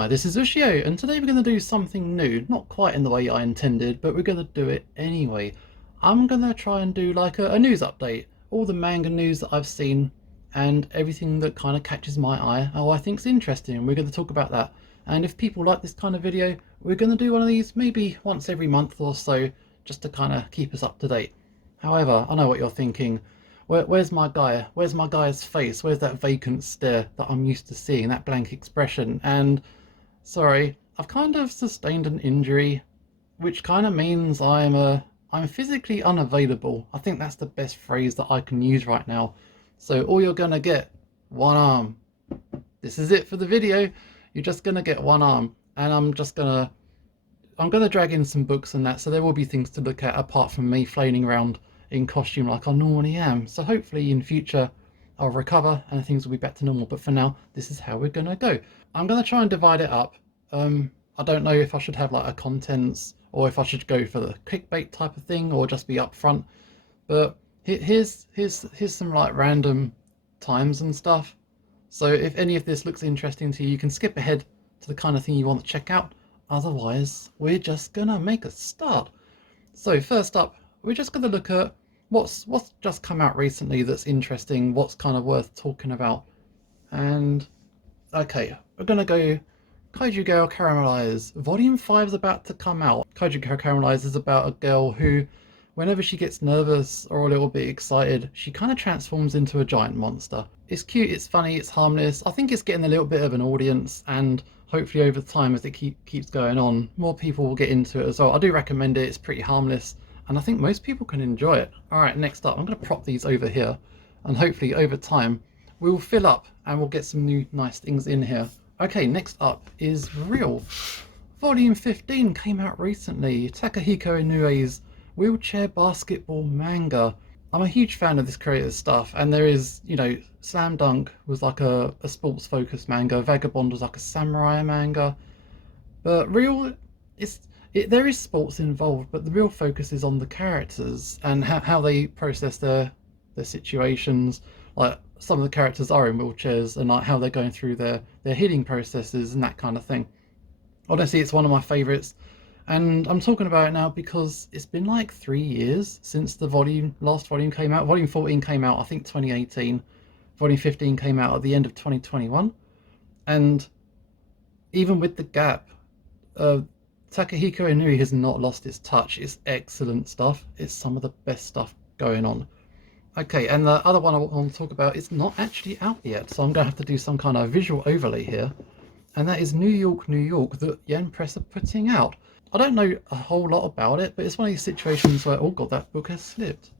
Hi, this is Ushio, and today we're going to do something new. Not quite in the way I intended, but we're going to do it anyway. I'm going to try and do like a news update. All the manga news that I've seen and everything that kind of catches my eye, or I think's interesting. We're going to talk about that. And if people like this kind of video, we're going to do one of these maybe once every month or so, just to kind of keep us up to date. However, I know what you're thinking. Where's my guy? Where's my guy's face? Where's that vacant stare that I'm used to seeing, that blank expression? And sorry, I've kind of sustained an injury, which kind of means I'm physically unavailable. I think that's the best phrase that I can use right now. So all you're gonna get, one arm. This is it for the video. You're just gonna get one arm, and I'm gonna drag in some books and that, so there will be things to look at apart from me flailing around in costume like I normally am. So hopefully in future I'll recover and things will be back to normal. But for now, this is how we're gonna go. I'm gonna try and divide it up. I don't know if I should have like a contents or if I should go for the clickbait type of thing or just be upfront. But here's some like random times and stuff. So if any of this looks interesting to you, you can skip ahead to the kind of thing you want to check out. Otherwise, we're just gonna make a start. So first up, we're just gonna look at what's just come out recently that's interesting, what's kind of worth talking about. And okay, we're gonna go Kaiju Girl Caramelize. Volume 5 is about to come out. Kaiju Girl Caramelize is about a girl who, whenever she gets nervous or a little bit excited, she kind of transforms into a giant monster. It's cute, it's funny, it's harmless. I think it's getting a little bit of an audience, and hopefully over time as it keeps going on, more people will get into it as well. I do recommend it, it's pretty harmless, and I think most people can enjoy it. Alright, next up, I'm going to prop these over here, and hopefully over time we will fill up and we'll get some new nice things in here. Okay, next up is Real. Volume 15 came out recently. Takahiko Inoue's wheelchair basketball manga. I'm a huge fan of this creator's stuff, and there is, you know, Slam Dunk was like a sports focused manga, Vagabond was like a samurai manga, but Real there is sports involved, but the real focus is on the characters and how they process their situations. Like some of the characters are in wheelchairs and like how they're going through their healing processes and that kind of thing. Honestly, it's one of my favorites, and I'm talking about it now because it's been like 3 years since the last volume came out. Volume 14 came out I think 2018. Volume 15 came out at the end of 2021, and even with the gap, Takahiko Inoue has not lost its touch. It's excellent stuff. It's some of the best stuff going on. Okay, and the other one I want to talk about is not actually out yet, so I'm going to have to do some kind of visual overlay here. And that is New York, New York, that Yen Press are putting out. I don't know a whole lot about it, but it's one of these situations where, oh god, that book has slipped.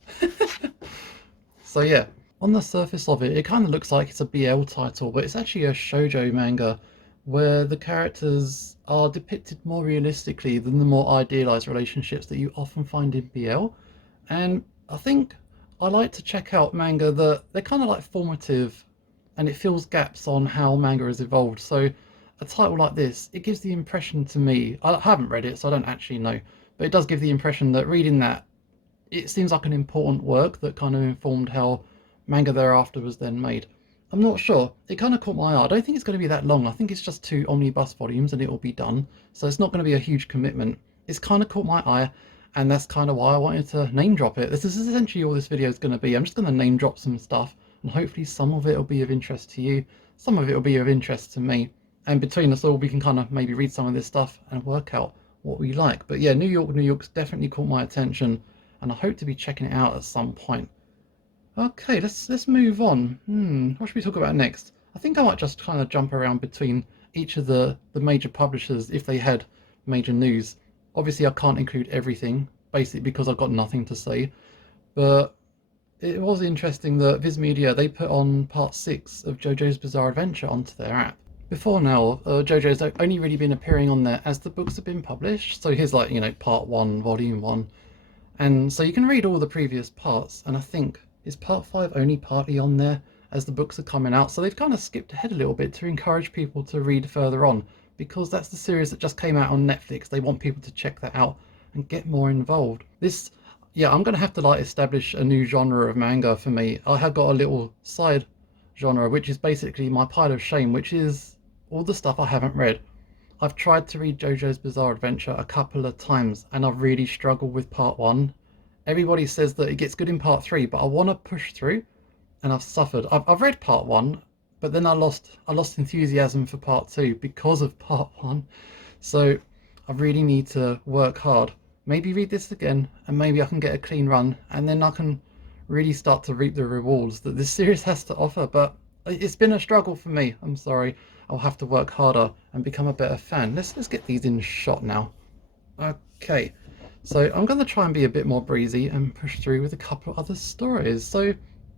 So yeah, on the surface of it, it kind of looks like it's a BL title, but it's actually a shoujo manga where the characters are depicted more realistically than the more idealized relationships that you often find in BL. And I think I like to check out manga that they're kind of like formative and it fills gaps on how manga has evolved. So a title like this, it gives the impression to me, I haven't read it so I don't actually know, but it does give the impression that reading that, it seems like an important work that kind of informed how manga thereafter was then made. I'm not sure, it kind of caught my eye. I don't think it's going to be that long. I think it's just 2 omnibus volumes and it will be done, so it's not going to be a huge commitment. It's kind of caught my eye, and that's kind of why I wanted to name drop it. This is essentially all this video is going to be. I'm just going to name drop some stuff, and hopefully some of it will be of interest to you, some of it will be of interest to me, and between us all we can kind of maybe read some of this stuff and work out what we like. But yeah, New York, New York's definitely caught my attention, and I hope to be checking it out at some point. Okay, let's move on. What should we talk about next? I think I might just kind of jump around between each of the major publishers if they had major news. Obviously I can't include everything, basically because I've got nothing to say, but it was interesting that Viz Media, they put on part 6 of JoJo's Bizarre Adventure onto their app. Before now, JoJo's only really been appearing on there as the books have been published, so here's like, you know, part 1, volume 1, and so you can read all the previous parts, and I think is part 5 only partly on there as the books are coming out, so they've kind of skipped ahead a little bit to encourage people to read further on, because that's the series that just came out on Netflix. They want people to check that out and get more involved. Yeah, I'm going to have to like establish a new genre of manga for me. I have got a little side genre, which is basically my pile of shame, which is all the stuff I haven't read. I've tried to read JoJo's Bizarre Adventure a couple of times and I've really struggled with part one. Everybody says that it gets good in part three, but I want to push through and I've suffered. I've read part one, but then I lost enthusiasm for part two because of part one. So I really need to work hard. Maybe read this again and maybe I can get a clean run and then I can really start to reap the rewards that this series has to offer. But it's been a struggle for me. I'm sorry. I'll have to work harder and become a better fan. Let's get these in shot now. Okay. So I'm going to try and be a bit more breezy and push through with a couple of other stories. So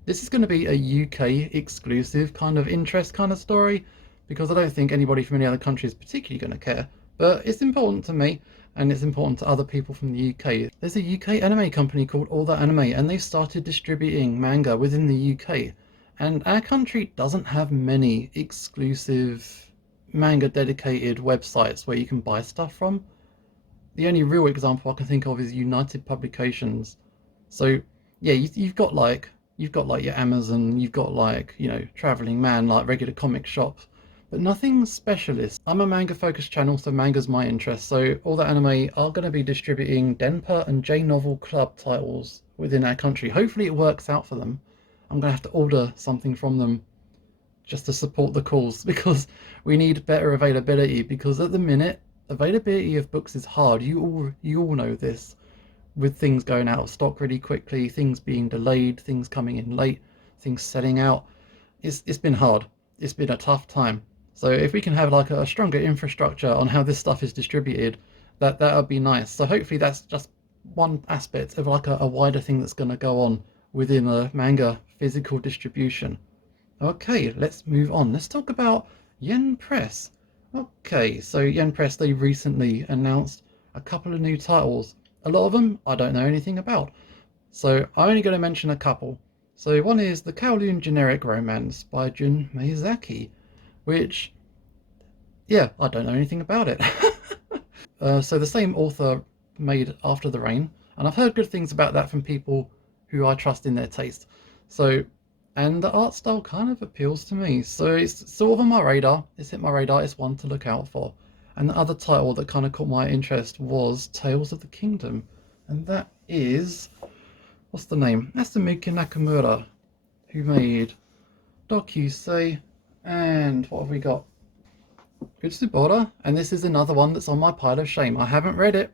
this is going to be a UK exclusive kind of interest kind of story because I don't think anybody from any other country is particularly going to care. But it's important to me and it's important to other people from the UK. There's a UK anime company called All That Anime and they've started distributing manga within the UK. And our country doesn't have many exclusive manga dedicated websites where you can buy stuff from. The only real example I can think of is United Publications. So yeah, you've got like your Amazon, you've got like, Traveling Man, like regular comic shops, but nothing specialist. I'm a manga focused channel, so manga's my interest. So All That Anime are going to be distributing Denpa and J Novel Club titles within our country. Hopefully it works out for them. I'm going to have to order something from them just to support the cause because we need better availability because at the minute availability of books is hard. You all know this, with things going out of stock really quickly, things being delayed, things coming in late, things selling out. It's been hard. It's been a tough time. So if we can have like a stronger infrastructure on how this stuff is distributed, that would be nice. So hopefully that's just one aspect of like a wider thing that's going to go on within a manga physical distribution. Okay, let's move on. Let's talk about Yen Press. Okay, so Yen Press, they recently announced a couple of new titles. A lot of them I don't know anything about. So I'm only going to mention a couple. So one is the Kowloon Generic Romance by Jun Meizaki, which, yeah, I don't know anything about it. So the same author made After the Rain, and I've heard good things about that from people who I trust in their taste. So, and the art style kind of appeals to me. So it's sort of on my radar. It's hit my radar. It's one to look out for. And the other title that kind of caught my interest was Tales of the Kingdom. And that is, what's the name? That's the Miki Nakamura, who made Dokusei, and what have we got? Kutsubora, and this is another one that's on my pile of shame. I haven't read it.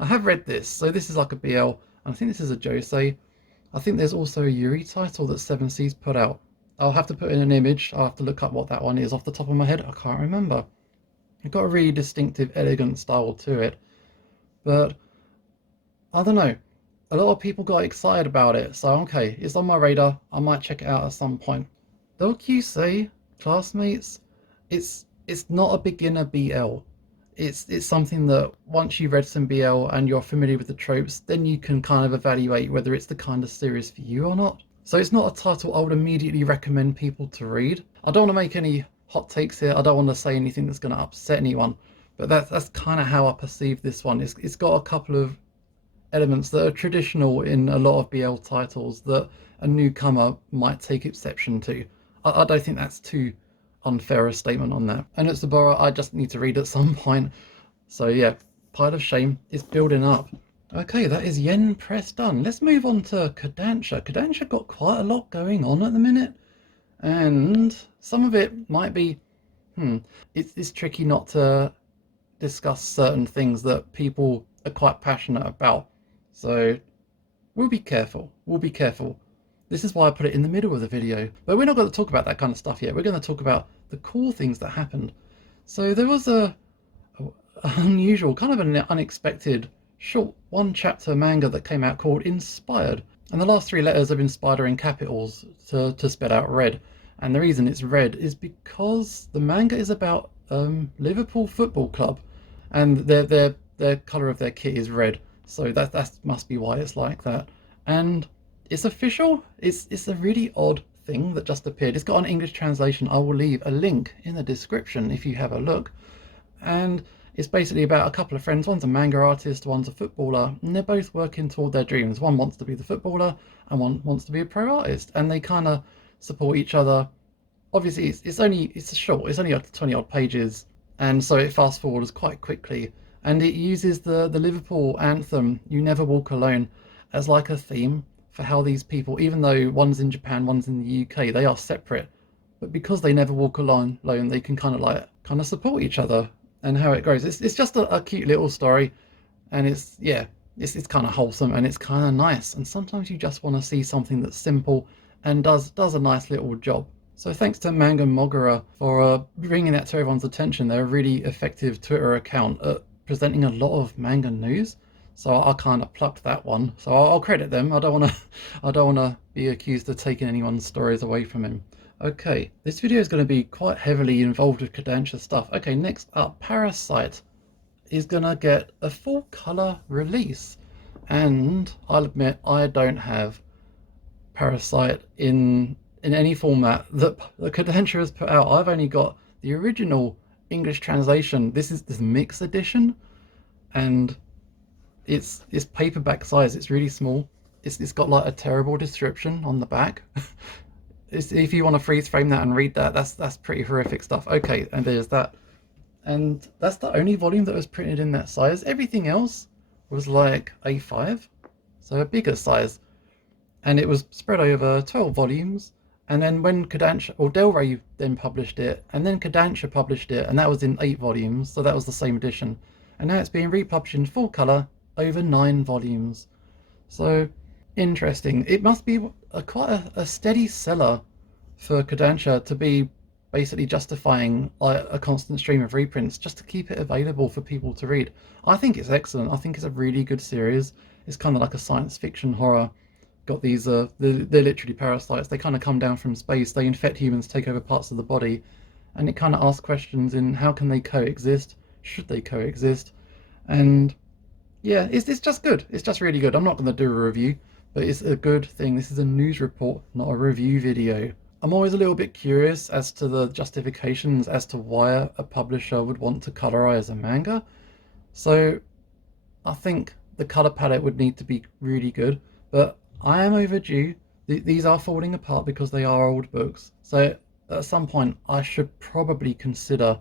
I have read this, so this is like a BL. I think this is a Josei. I think there's also a Yuri title that Seven Seas put out. I'll have to put in an image. I'll have to look up what that one is off the top of my head. I can't remember. It's got a really distinctive, elegant style to it. But I don't know. A lot of people got excited about it, so okay, it's on my radar. I might check it out at some point. Dokusei, classmates, it's not a beginner BL. It's something that once you've read some BL and you're familiar with the tropes, then you can kind of evaluate whether it's the kind of series for you or not. So it's not a title I would immediately recommend people to read. I don't want to make any hot takes here. I don't want to say anything that's going to upset anyone, but that's kind of how I perceive this one. It's got a couple of elements that are traditional in a lot of BL titles that a newcomer might take exception to. I don't think that's too unfair a statement on that. And it's the Borough I just need to read at some point. So yeah, pile of shame is building up. Okay, that is Yen Press done. Let's move on to Kodansha. Kodansha got quite a lot going on at the minute, and some of it might be, it's tricky not to discuss certain things that people are quite passionate about. So we'll be careful. We'll be careful. This is why I put it in the middle of the video. But we're not going to talk about that kind of stuff yet. We're going to talk about the cool things that happened. So there was a unusual, kind of an unexpected short one chapter manga that came out called Inspired. And the last three letters of Inspired are in capitals to spell out red. And the reason it's red is because the manga is about Liverpool Football Club. And their colour of their kit is red. So that must be why it's like that. And it's official. It's a really odd thing that just appeared. It's got an English translation. I will leave a link in the description if you have a look. And it's basically about a couple of friends. One's a manga artist, one's a footballer, and they're both working toward their dreams. One wants to be the footballer and one wants to be a pro artist, and they kind of support each other. Obviously it's short. It's only like 20 odd pages. and so it fast forwards quite quickly. And it uses the Liverpool anthem, "You Never Walk Alone," as like a theme for how these people, even though one's in Japan, one's in the UK, they are separate. But because they never walk alone, they can kind of support each other and how it goes. It's just a cute little story, and it's kind of wholesome and it's kind of nice. And sometimes you just want to see something that's simple and does a nice little job. So thanks to Manga Mogura for bringing that to everyone's attention. They're a really effective Twitter account at presenting a lot of manga news. So I kind of plucked that one. So I'll credit them. I don't want to I don't want to be accused of taking anyone's stories away from him. Okay, this video is going to be quite heavily involved with Kodansha stuff. Okay, next up, Parasite is going to get a full color release. And I'll admit, I don't have Parasite in any format that Kodansha has put out. I've only got the original English translation. This is this mix edition, and it's paperback size. It's really small. It's got like a terrible description on the back. If you want to freeze frame that and read that, that's pretty horrific stuff. Okay, and there's that. And that's the only volume that was printed in that size. Everything else was like A5, so a bigger size. And it was spread over 12 volumes. And then when Kodansha, or Del Rey then published it, and then Kodansha published it, and that was in 8 volumes, so that was the same edition. And now it's being republished in full colour over 9 volumes. So, interesting. It must be quite a steady seller for Kodansha to be basically justifying like a constant stream of reprints just to keep it available for people to read. I think it's excellent. I think it's a really good series. It's kind of like a science fiction horror. Got these they're literally parasites. They kind of come down from space, they infect humans, take over parts of the body, and it kind of asks questions in how can they coexist, should they coexist. And yeah, it's just good. It's just really good. I'm not going to do a review, but it's a good thing. This is a news report, not a review video. I'm always a little bit curious as to the justifications as to why a publisher would want to colorize a manga. So I think the color palette would need to be really good, but I am overdue. These are falling apart because they are old books. So at some point, I should probably consider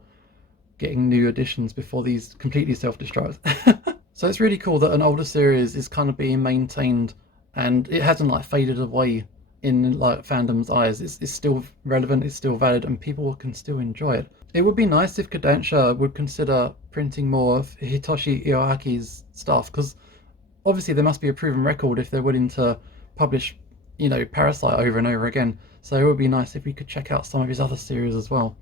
getting new editions before these completely self-destruct. So it's really cool that an older series is kind of being maintained and it hasn't like faded away in like fandom's eyes. It's still relevant, it's still valid, and people can still enjoy it. It would be nice if Kodansha would consider printing more of Hitoshi Iwasaki's stuff, because obviously there must be a proven record if they're willing to publish, Parasite over and over again. So it would be nice if we could check out some of his other series as well.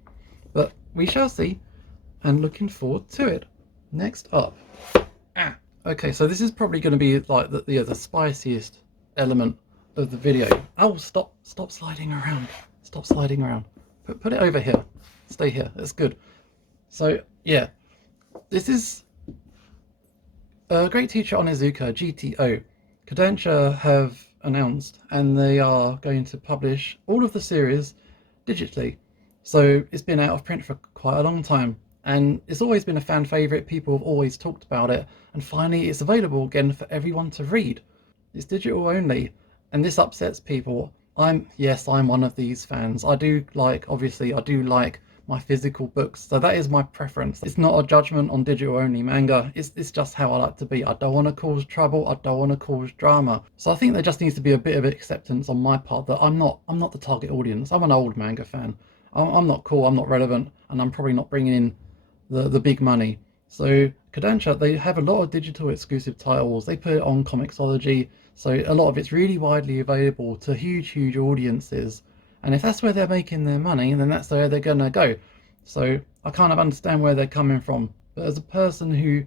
But we shall see, and looking forward to it. Next up. Okay, so this is probably going to be like the spiciest element of the video. Oh, stop sliding around. Stop sliding around. Put it over here. Stay here. That's good. So, yeah. This is Great Teacher Onizuka, GTO. Kodansha have announced, and they are going to publish all of the series digitally. So it's been out of print for quite a long time, and it's always been a fan favourite. People have always talked about it, and finally it's available again for everyone to read. It's digital only, and this upsets people. I'm one of these fans. I do like my physical books, so that is my preference. It's not a judgment on digital only manga, it's just how I like to be. I don't want to cause trouble, I don't want to cause drama. So I think there just needs to be a bit of acceptance on my part that I'm not the target audience. I'm an old manga fan. I'm not cool, I'm not relevant, and I'm probably not bringing in the big money. So Kodansha, they have a lot of digital exclusive titles. They put it on Comixology, so a lot of it's really widely available to huge audiences. And if that's where they're making their money, then that's where they're gonna go. So I kind of understand where they're coming from. But as a person who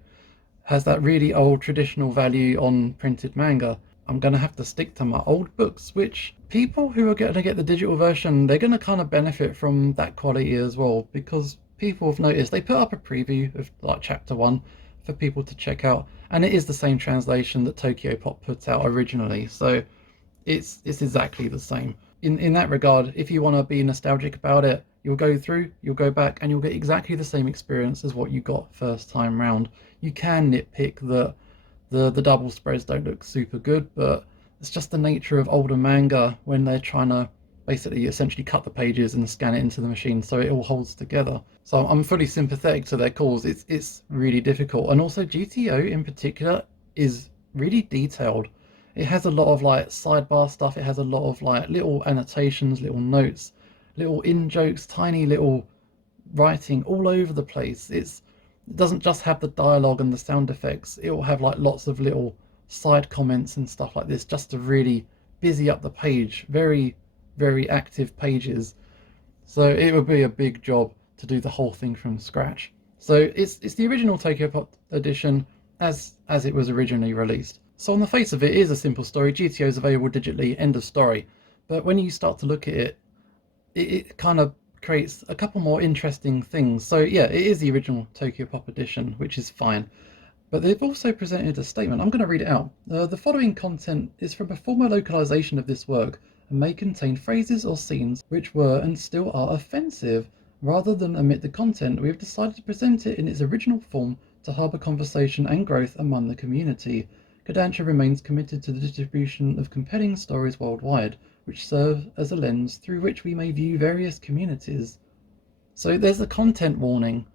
has that really old traditional value on printed manga, I'm gonna have to stick to my old books, which people who are gonna get the digital version, they're gonna kind of benefit from that quality as well, because people have noticed they put up a preview of like chapter 1 for people to check out, and it is the same translation that Tokyo Pop put out originally, so it's exactly the same. In that regard, if you want to be nostalgic about it, you'll go back, and you'll get exactly the same experience as what you got first time round. You can nitpick that the double spreads don't look super good, but it's just the nature of older manga when they're trying to basically you essentially cut the pages and scan it into the machine so it all holds together. So I'm fully sympathetic to their cause. It's really difficult, and also GTO in particular is really detailed. It has a lot of like sidebar stuff. It has a lot of like little annotations, little notes, little in jokes, tiny little writing all over the place. It doesn't just have the dialogue and the sound effects. It will have like lots of little side comments and stuff like this just to really busy up the page. Very, very active pages. So it would be a big job to do the whole thing from scratch. So it's the original Tokyo Pop edition as it was originally released. So on the face of it, it is a simple story. GTO is available digitally, end of story. But when you start to look at it, it kind of creates a couple more interesting things. So yeah, it is the original Tokyo Pop edition, which is fine. But they've also presented a statement. I'm going to read it out. The following content is from a former localization of this work and may contain phrases or scenes which were and still are offensive. Rather than omit the content, we have decided to present it in its original form to harbour conversation and growth among the community. Kodansha remains committed to the distribution of compelling stories worldwide, which serve as a lens through which we may view various communities. So there's a content warning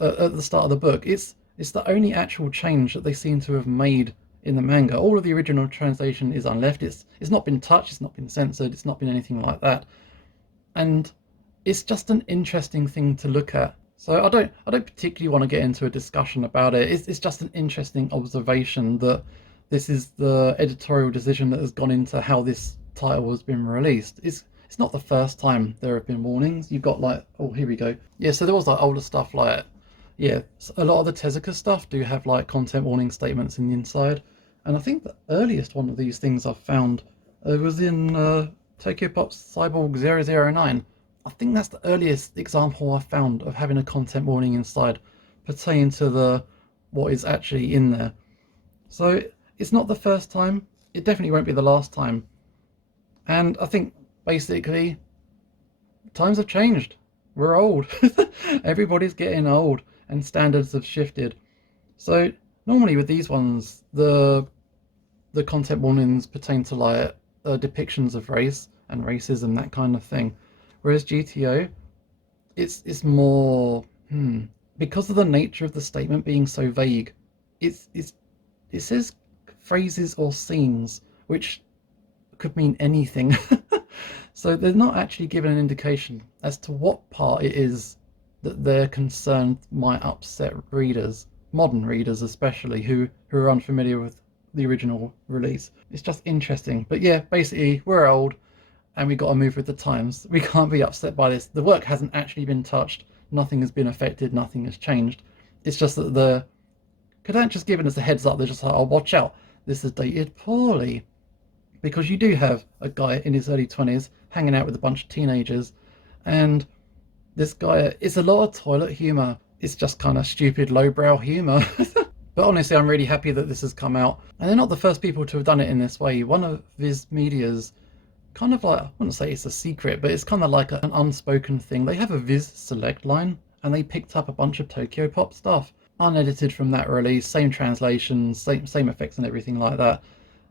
at the start of the book. It's the only actual change that they seem to have made in the manga. All of the original translation is unleft. It's not been touched, it's not been censored, it's not been anything like that. And it's just an interesting thing to look at. So I don't particularly want to get into a discussion about it. It's just an interesting observation that this is the editorial decision that has gone into how this title has been released. It's not the first time there have been warnings. You've got like, oh, here we go. Yeah, so there was like older stuff like, yeah, a lot of the Tezuka stuff do have like content warning statements in the inside. And I think the earliest one of these things I've found was in Tokyo Pop's Cyborg 009. I think that's the earliest example I found of having a content warning inside pertaining to what is actually in there. So it's not the first time. It definitely won't be the last time. And I think basically times have changed. We're old. Everybody's getting old and standards have shifted. So normally with these ones, the content warnings pertain to like depictions of race and racism, that kind of thing. Whereas GTO, it's more because of the nature of the statement being so vague. It says phrases or scenes which could mean anything. So they're not actually given an indication as to what part it is that they're concerned might upset readers, modern readers especially, who are unfamiliar with the original release. It's just interesting. But yeah, basically we're old and we got to move with the times. We can't be upset by this. The work hasn't actually been touched. Nothing has been affected. Nothing has changed. It's just that the Kodansha's given us a heads up. They're just like, oh, watch out. This is dated poorly. Because you do have a guy in his early 20s hanging out with a bunch of teenagers. And this guy, it's a lot of toilet humour. It's just kind of stupid, lowbrow humour. But honestly, I'm really happy that this has come out. And they're not the first people to have done it in this way. One of Viz Media's kind of like, I wouldn't say it's a secret, but it's kind of like an unspoken thing. They have a Viz Select line, and they picked up a bunch of Tokyo Pop stuff, unedited from that release, same translations, same effects and everything like that.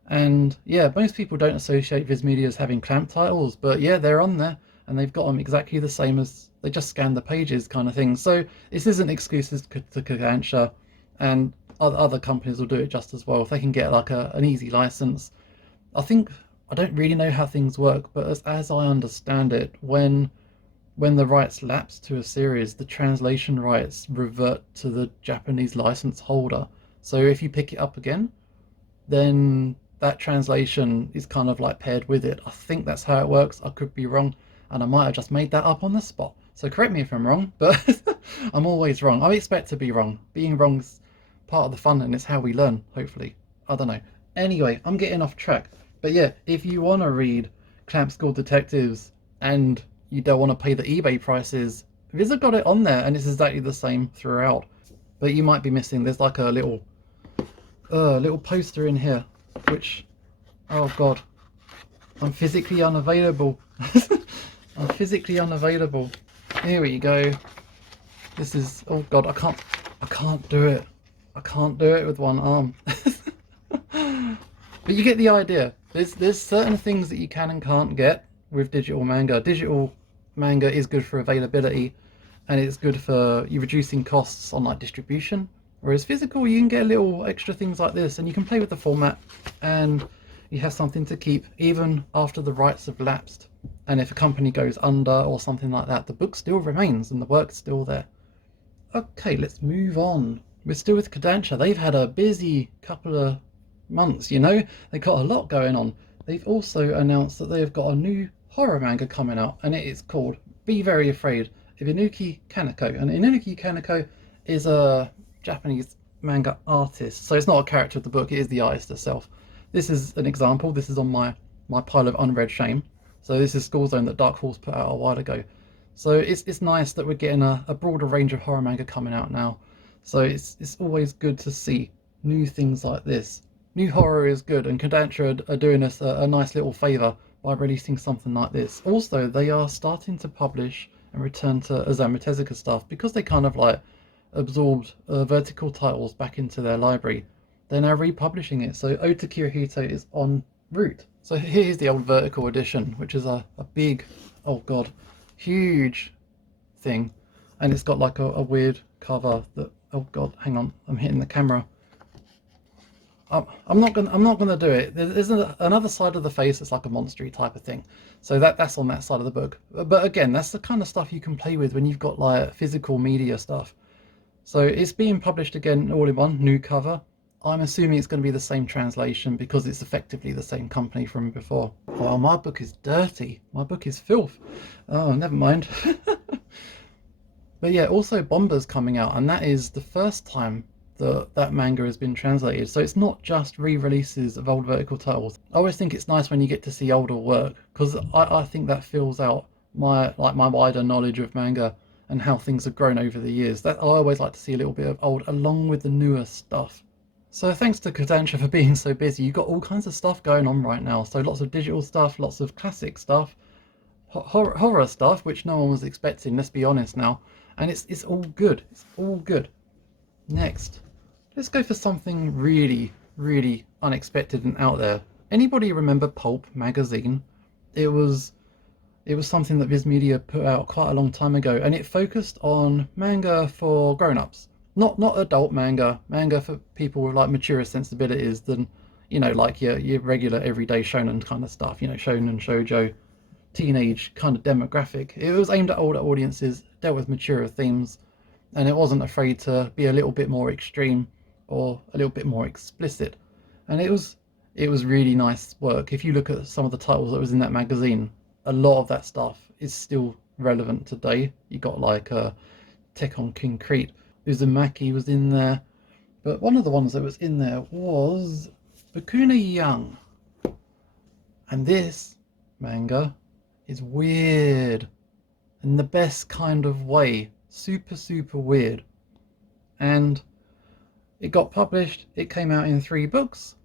And yeah, most people don't associate Viz Media as having clamp titles, but yeah, they're on there, and they've got them exactly the same as, they just scan the pages kind of thing. So this isn't exclusive to Kodansha, and other companies will do it just as well if they can get like an easy license. I don't really know how things work, but as I understand it, when the rights lapse to a series, the translation rights revert to the Japanese license holder. So if you pick it up again, then that translation is kind of like paired with it. I think that's how it works. I could be wrong, and I might have just made that up on the spot. So correct me if I'm wrong, but I'm always wrong. I expect to be wrong. Being wrong is part of the fun, and it's how we learn, hopefully. I don't know. Anyway, I'm getting off track. But yeah, if you want to read Clamp School Detectives and you don't want to pay the eBay prices, Viz have got it on there, and it's exactly the same throughout. But you might be missing, there's like a little poster in here, which, oh god, I'm physically unavailable. I'm physically unavailable. Here we go. This is, oh god, I can't do it. I can't do it with one arm. But you get the idea. There's certain things that you can and can't get, with digital manga. Digital manga is good for availability, and it's good for you reducing costs on like distribution. Whereas physical, you can get little extra things like this, and you can play with the format, and you have something to keep even after the rights have lapsed. And if a company goes under or something like that, the book still remains and the work's still there. Okay, let's move on. We're still with Kodansha. They've had a busy couple of months, you know? They've got a lot going on. They've also announced that they've got a new horror manga coming out, and it is called Be Very Afraid of Inuki Kaneko. And Inuki Kaneko is a Japanese manga artist, so it's not a character of the book, it is the artist herself. This is an example. This is on my pile of unread shame. So this is School Zone that Dark Horse put out a while ago. So it's nice that we're getting a broader range of horror manga coming out now. So it's always good to see new things like this. New horror is good, and Kodansha are doing us a nice little favour by releasing something like this. Also, they are starting to publish and return to Osamu Tezuka stuff because they kind of like absorbed vertical titles back into their library. They're now republishing it, so Ode to Kirihito is en route. So here's the old vertical edition, which is a big, oh god, huge thing, and it's got like a weird cover that, oh god, hang on, I'm hitting the camera. I'm not gonna do it. There's another side of the face that's like a monstery type of thing, so that's on that side of the book. But again, that's the kind of stuff you can play with when you've got like physical media stuff. So it's being published again all in one, new cover. I'm assuming it's going to be the same translation because it's effectively the same company from before. Oh, my book is dirty. My book is filth. Oh, never mind. But yeah, also Bomber's coming out, and that is the first time that manga has been translated. So it's not just re-releases of old vertical titles. I always think it's nice when you get to see older work, because I think that fills out my wider knowledge of manga and how things have grown over the years. That I always like to see a little bit of old along with the newer stuff. So thanks to Kodansha for being so busy. You've got all kinds of stuff going on right now. So lots of digital stuff, lots of classic stuff, horror stuff, which no one was expecting, let's be honest now. And it's all good. It's all good. Next, let's go for something really, really unexpected and out there. Anybody remember Pulp magazine? It was something that Viz Media put out quite a long time ago, and it focused on manga for grown-ups. Not adult manga for people with like mature sensibilities than, you know, like your regular everyday shonen kind of stuff, you know, shonen, shoujo, teenage kind of demographic. It was aimed at older audiences, dealt with mature themes, and it wasn't afraid to be a little bit more extreme or a little bit more explicit. And it was really nice work. If you look at some of the titles that was in that magazine, a lot of that stuff is still relevant today. You got like Tek on Concrete, Uzumaki was in there, but one of the ones that was in there was Bakuna Young. And this manga is weird in the best kind of way. Super, super weird. And it got published, it came out in 3 books,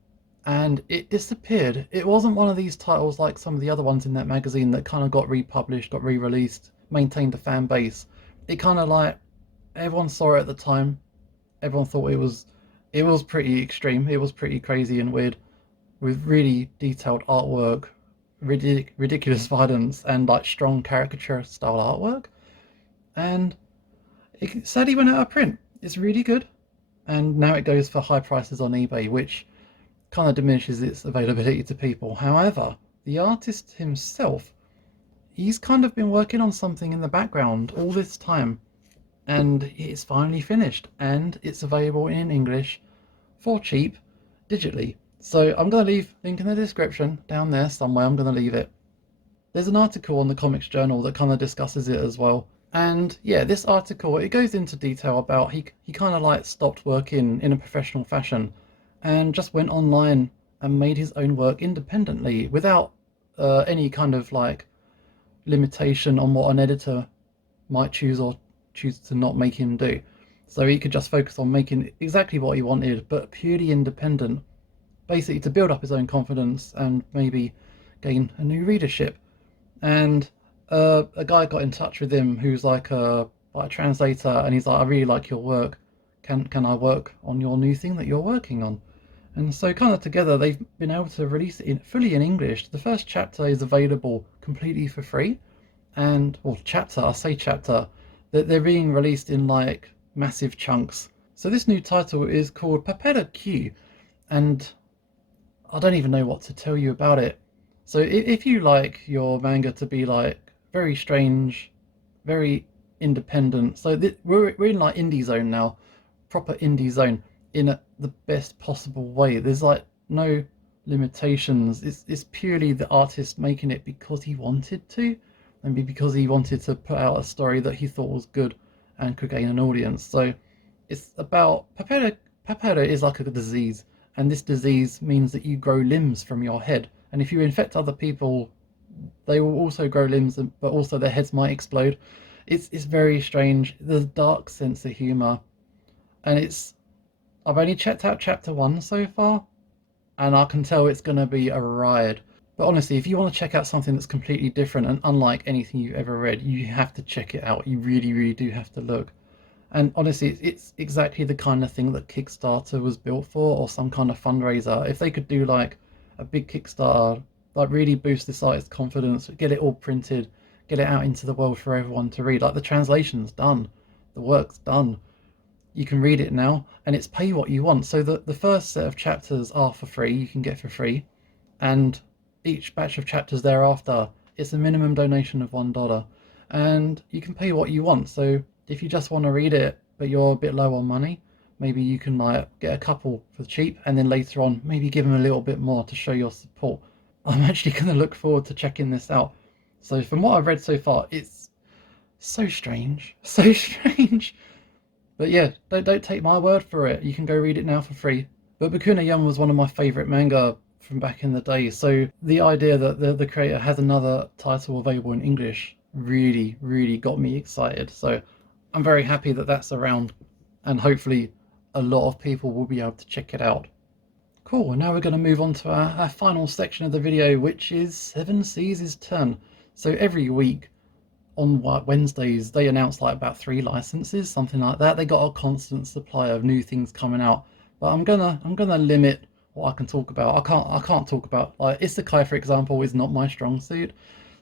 and it disappeared. It wasn't one of these titles like some of the other ones in that magazine that kind of got republished, got re-released, maintained a fan base. It kind of like, everyone saw it at the time, everyone thought it was pretty extreme, it was pretty crazy and weird, with really detailed artwork, ridiculous violence, and like strong caricature style artwork. And it sadly went out of print. It's really good, and now it goes for high prices on eBay, which kind of diminishes its availability to people. However, the artist himself, he's kind of been working on something in the background all this time, and it's finally finished, and it's available in English for cheap digitally. So I'm going to leave a link in the description down there somewhere. I'm going to leave it. There's an article on the Comics Journal that kind of discusses it as well. And yeah, this article, it goes into detail about he kind of like stopped working in a professional fashion and just went online and made his own work independently without any kind of like limitation on what an editor might choose to not make him do. So he could just focus on making exactly what he wanted, but purely independent, basically to build up his own confidence and maybe gain a new readership. And a guy got in touch with him who's like a translator, and he's like, I really like your work. Can I work on your new thing that you're working on? And so kind of together they've been able to release it fully in English. The first chapter is available completely for free, and or chapter, I say chapter, that they're being released in like massive chunks. So this new title is called Papeda Q, and I don't even know what to tell you about it. So if you like your manga to be like very strange, very independent, so we're in like indie zone now, proper indie zone, in the best possible way. There's like no limitations. It's purely the artist making it because he wanted to, and because he wanted to put out a story that he thought was good and could gain an audience. So it's about papera is like a disease, and this disease means that you grow limbs from your head, and if you infect other people, they will also grow limbs, but also their heads might explode. It's very strange. There's dark sense of humor, and I've only checked out chapter one so far, and I can tell it's going to be a ride. But honestly, if you want to check out something that's completely different and unlike anything you've ever read, you have to check it out. You really, really do have to look. And honestly, it's exactly the kind of thing that Kickstarter was built for, or some kind of fundraiser. If they could do like a big Kickstarter, like really boost this artist's confidence, get it all printed, get it out into the world for everyone to read. Like the translation's done, the work's done. You can read it now, and it's pay what you want. So the first set of chapters are for free, you can get for free, and each batch of chapters thereafter, it's a minimum donation of $1, and you can pay what you want. So if you just want to read it but you're a bit low on money, maybe you can like get a couple for cheap, and then later on maybe give them a little bit more to show your support. I'm actually going to look forward to checking this out. So from what I've read so far, it's so strange, so strange. But yeah, don't take my word for it. You can go read it now for free. But Bakuna Yama was one of my favourite manga from back in the day, so the idea that the creator has another title available in English really, really got me excited. So I'm very happy that that's around, and hopefully a lot of people will be able to check it out. Cool, and now we're going to move on to our final section of the video, which is Seven Seas' turn. So every week on Wednesdays they announce like about 3 licenses, something like that. They got a constant supply of new things coming out, but I'm gonna limit what I can talk about. I can't talk about, like, Isekai for example is not my strong suit,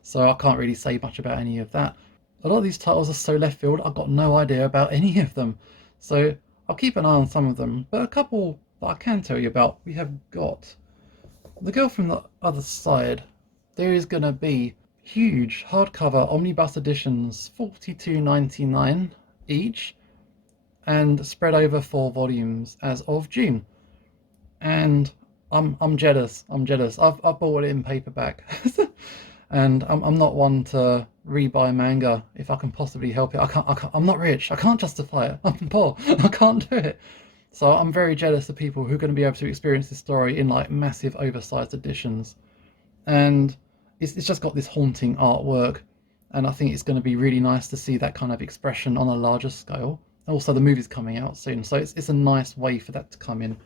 so I can't really say much about any of that. A lot of these titles are so left field, I've got no idea about any of them, so I'll keep an eye on some of them. But a couple that I can tell you about, we have got The Girl from the Other Side. There is gonna be huge hardcover omnibus editions, $42.99 each, and spread over 4 volumes as of June. And I'm jealous. I've bought it in paperback, and I'm not one to rebuy manga if I can possibly help it. I'm not rich. I can't justify it. I'm poor. I can't do it. So I'm very jealous of people who are going to be able to experience this story in like massive oversized editions. And it's just got this haunting artwork, and I think it's going to be really nice to see that kind of expression on a larger scale. Also, the movie's coming out soon, so it's a nice way for that to come in.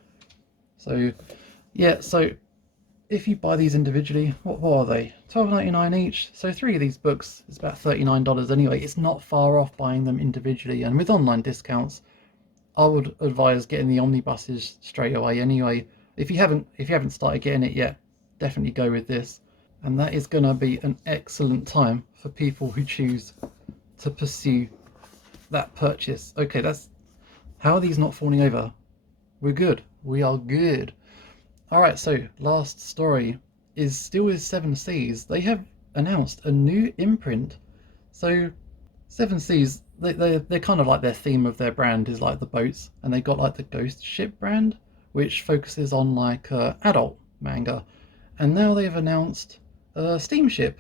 So yeah, so if you buy these individually, what are they? $12.99 each. So 3 of these books is about $39 anyway. It's not far off buying them individually, and with online discounts, I would advise getting the omnibuses straight away anyway. If you haven't started getting it yet, definitely go with this. And that is going to be an excellent time for people who choose to pursue that purchase. Okay, how are these not falling over? We're good. We are good. Alright, so last story is still with Seven Seas. They have announced a new imprint. So Seven Seas, they're kind of like, their theme of their brand is like the boats, and they got like the Ghost Ship brand, which focuses on like adult manga. And now they've announced Steamship,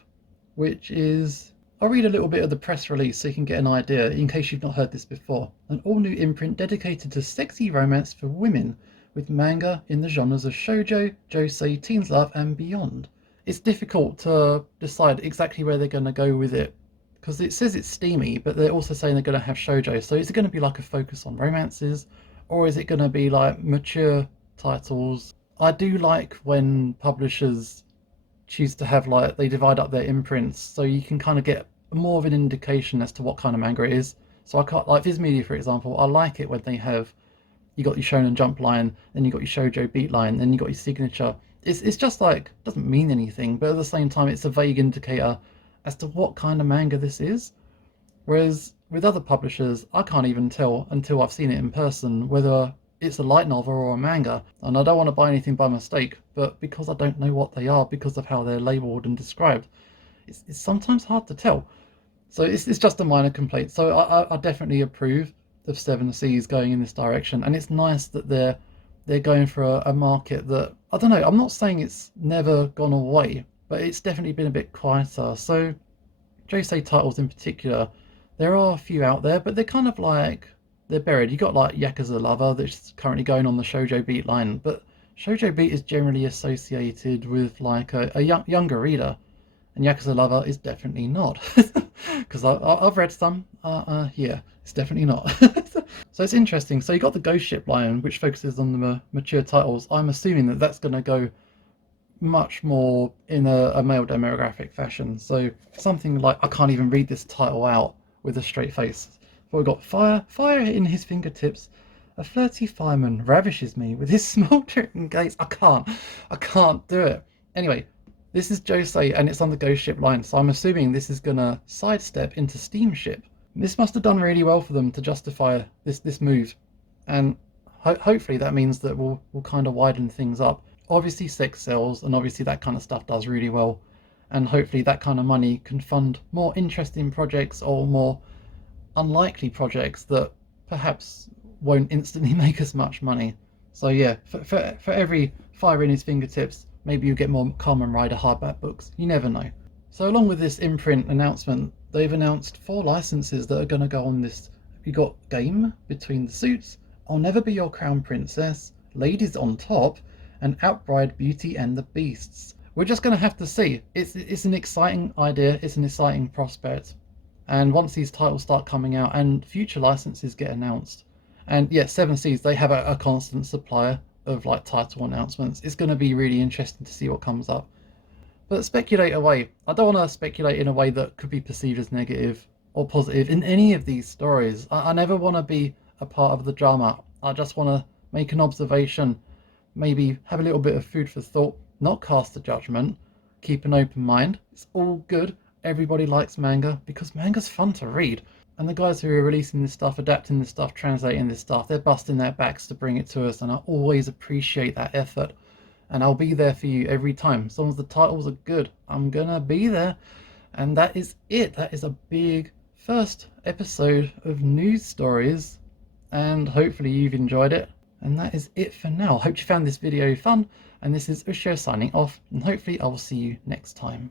which is, I'll read a little bit of the press release so you can get an idea in case you've not heard this before. An all-new imprint dedicated to sexy romance for women, with manga in the genres of shoujo, josei, teens love, and beyond. It's difficult to decide exactly where they're going to go with it, because it says it's steamy, but they're also saying they're going to have shoujo. So is it going to be like a focus on romances, or is it going to be like mature titles? I do like when publishers choose to have, like, they divide up their imprints so you can kind of get more of an indication as to what kind of manga it is. So I can't, like Viz Media for example, I like it when they have, you got your Shonen Jump line, then you got your Shoujo Beat line, then you got your signature. It's just like, doesn't mean anything, but at the same time it's a vague indicator as to what kind of manga this is. Whereas with other publishers, I can't even tell until I've seen it in person whether it's a light novel or a manga. And I don't want to buy anything by mistake, but because I don't know what they are because of how they're labeled and described, it's sometimes hard to tell. So it's just a minor complaint. So I definitely approve of Seven Seas going in this direction, and it's nice that they're going for a market that, I don't know, I'm not saying it's never gone away, but it's definitely been a bit quieter. So Josei titles in particular, there are a few out there, but they're kind of like, they're buried. You got like Yakuza Lover that's currently going on the Shoujo Beat line, but Shoujo Beat is generally associated with like a younger reader, and Yakuza Lover is definitely not. Because I've read some. Yeah, it's definitely not. So it's interesting. So you got the Ghost Ship line, which focuses on the mature titles. I'm assuming that that's going to go much more in a male demographic fashion. So something like, I can't even read this title out with a straight face. But we've got fire in his fingertips. A flirty fireman ravishes me with his smoldering gaze. I can't do it. Anyway, this is Josei and it's on the Ghost Ship line, so I'm assuming this is gonna sidestep into Steamship. This must have done really well for them to justify this move, and hopefully that means that we'll kind of widen things up. Obviously sex sells, and obviously that kind of stuff does really well, and hopefully that kind of money can fund more interesting projects or more unlikely projects that perhaps won't instantly make as much money. So yeah, for every fire in his fingertips, maybe you get more Kamen Rider hardback books. You never know. So along with this imprint announcement, they've announced 4 licenses that are going to go on this. You got Game, Between the Suits, I'll Never Be Your Crown Princess, Ladies on Top, and Outbride Beauty and the Beasts. We're just going to have to see. It's an exciting idea. It's an exciting prospect. And once these titles start coming out and future licenses get announced, and yeah, Seven Seas, they have a constant supplier of like title announcements. It's going to be really interesting to see what comes up. But speculate away. I don't want to speculate in a way that could be perceived as negative or positive in any of these stories. I never want to be a part of the drama. I just want to make an observation, maybe have a little bit of food for thought, not cast a judgment, keep an open mind. It's all good. Everybody likes manga because manga's fun to read. And the guys who are releasing this stuff, adapting this stuff, translating this stuff, they're busting their backs to bring it to us, and I always appreciate that effort. And I'll be there for you every time. As long as the titles are good, I'm gonna be there. And that is it. That is a big first episode of news stories, and hopefully you've enjoyed it. And that is it for now. Hope you found this video fun, and this is Ushio signing off, and hopefully I will see you next time.